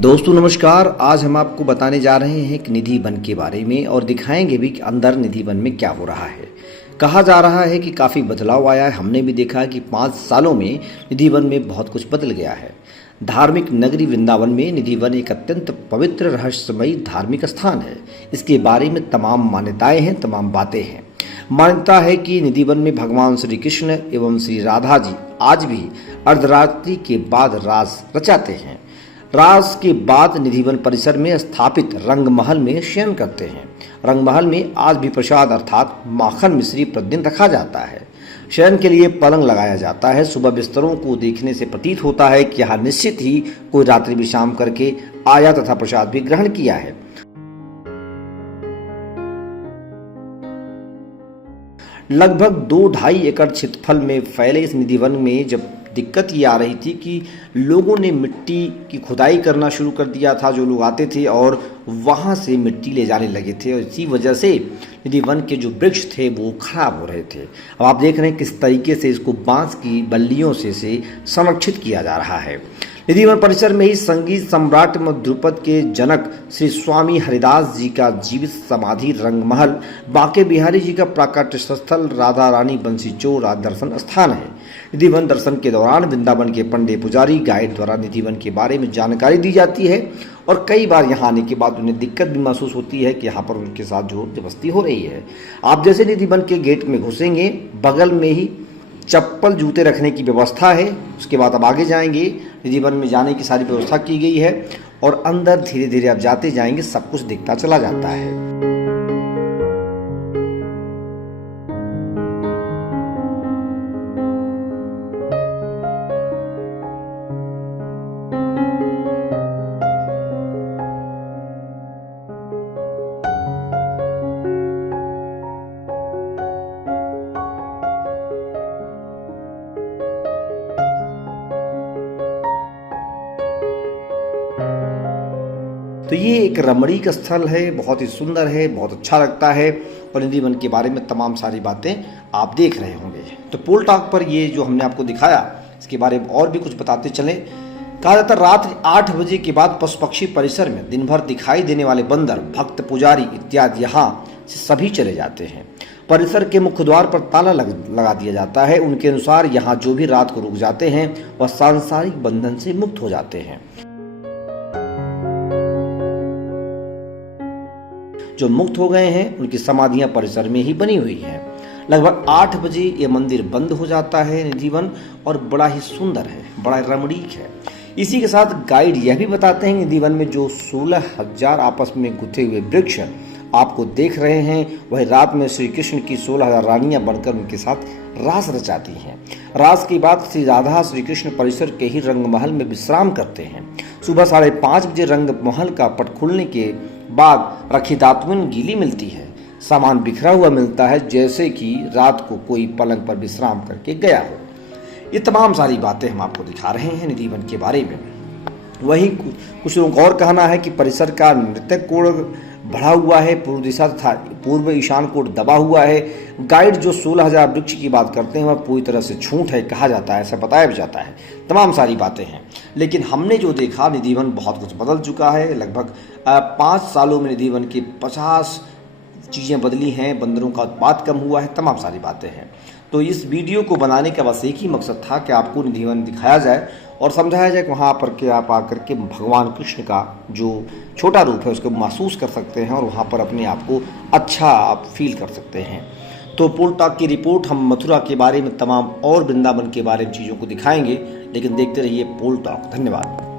दोस्तों नमस्कार। आज हम आपको बताने जा रहे हैं कि निधि वन के बारे में और दिखाएंगे भी कि अंदर निधि वन में क्या हो रहा है। कहा जा रहा है कि काफ़ी बदलाव आया है। हमने भी देखा कि 5 सालों में निधि वन में बहुत कुछ बदल गया है। धार्मिक नगरी वृंदावन में निधि वन एक अत्यंत पवित्र रहस्यमयी धार्मिक स्थान है। इसके बारे में तमाम मान्यताएं हैं, तमाम बातें हैं। मान्यता है कि निधि वन में भगवान श्री कृष्ण एवं श्री राधा जी आज भी अर्धरात्रि के बाद रास रचाते हैं। रास के बाद निधिवन परिसर में स्थापित रंगमहल में शयन करते हैं। रंगमहल में आज भी प्रसाद अर्थात माखन मिश्री प्रतिदिन रखा जाता है। शयन के लिए पलंग लगाया जाता है। सुबह बिस्तरों को देखने से प्रतीत होता है कि यहाँ निश्चित ही कोई रात्रि विश्राम करके आया तथा प्रसाद भी ग्रहण किया है। लगभग 2-2.5 एकड़ क्षेत्रफल में फैले इस निधिवन में जब दिक्कत ये आ रही थी कि लोगों ने मिट्टी की खुदाई करना शुरू कर दिया था। जो लोग आते थे और वहाँ से मिट्टी ले जाने लगे थे और इसी वजह से निधि वन के जो वृक्ष थे वो खराब हो रहे थे। अब आप देख रहे हैं किस तरीके से इसको बांस की बल्लियों से संरक्षित किया जा रहा है। निधि वन परिसर में ही संगीत सम्राट ध्रुपद के जनक श्री स्वामी हरिदास जी का जीवित समाधि रंगमहल, बांके बिहारी जी का प्राकट्य स्थल, राधा रानी बंसी चोर आदि दर्शन स्थान है। निधि वन दर्शन के दौरान वृंदावन के पंडित पुजारी गाइड द्वारा निधि वन के बारे में जानकारी दी जाती है और कई बार यहाँ आने के बाद उन्हें दिक्कत भी महसूस होती है कि यहाँ पर उनके साथ जो जबरदस्ती हो रही है। आप जैसे निधि वन के गेट में घुसेंगे, बगल में ही चप्पल जूते रखने की व्यवस्था है। उसके बाद अब आगे जाएंगे, निधि वन में जाने की सारी व्यवस्था की गई है और अंदर धीरे धीरे आप जाते जाएंगे, सब कुछ दिखता चला जाता है। तो ये एक रमणीक स्थल है, बहुत ही सुंदर है, बहुत अच्छा लगता है और निधि वन के बारे में तमाम सारी बातें आप देख रहे होंगे। तो पोल टॉक पर ये जो हमने आपको दिखाया इसके बारे में और भी कुछ बताते चलें। कहा जाता है रात्रि 8 बजे के बाद पशु पक्षी परिसर में दिन भर दिखाई देने वाले बंदर, भक्त, पुजारी इत्यादि यहाँ से सभी चले जाते हैं। परिसर के मुख्य द्वार पर ताला लगा दिया जाता है। उनके अनुसार यहाँ जो भी रात को रुक जाते हैं वह सांसारिक बंधन से मुक्त हो जाते हैं। जो मुक्त हो गए हैं उनकी समाधियां परिसर में ही बनी हुई हैं। लगभग 8 बजे ये मंदिर बंद हो जाता है निधि वन, और बड़ा ही सुंदर है, बड़ा रमणीक है। इसी के साथ गाइड यह भी बताते हैं निधि वन में जो 16,000 आपस में गुथे हुए वृक्ष आपको देख रहे हैं वह रात में श्री कृष्ण की 16,000 रानियां बनकर उनके साथ रास रचाती हैं। रास के बाद श्री राधा श्री कृष्ण परिसर के ही रंगमहल में विश्राम करते हैं। सुबह 5:30 बजे रंगमहल का पट खुलने के बाद रखी दातुन गीली मिलती है। सामान बिखरा हुआ मिलता है जैसे कि रात को कोई पलंग पर विश्राम करके गया हो। ये तमाम सारी बातें हम आपको दिखा रहे हैं निधि वन के बारे में। वहीं कुछ लोगों का और कहना है कि परिसर का नृत्य कोण बढ़ा हुआ है, पूर्व दिशा तथा पूर्व ईशान कोण दबा हुआ है। गाइड जो 16,000 वृक्ष की बात करते हैं वह पूरी तरह से झूठ है कहा जाता है, ऐसा बताया भी जाता है। तमाम सारी बातें हैं, लेकिन हमने जो देखा निधि वन बहुत कुछ बदल चुका है। लगभग 5 सालों में निधि वन की 50 चीज़ें बदली हैं, बंदरों का उत्पाद कम हुआ है, तमाम सारी बातें हैं। तो इस वीडियो को बनाने का बस एक ही मकसद था कि आपको निधि वन दिखाया जाए और समझाया जाए कि वहाँ पर के आप आकर के भगवान कृष्ण का जो छोटा रूप है उसको महसूस कर सकते हैं और वहाँ पर अपने आप को अच्छा आप फील कर सकते हैं। तो पोल टॉक की रिपोर्ट हम मथुरा के बारे में, तमाम और वृंदावन के बारे में चीज़ों को दिखाएंगे, लेकिन देखते रहिए पोल टॉक। धन्यवाद।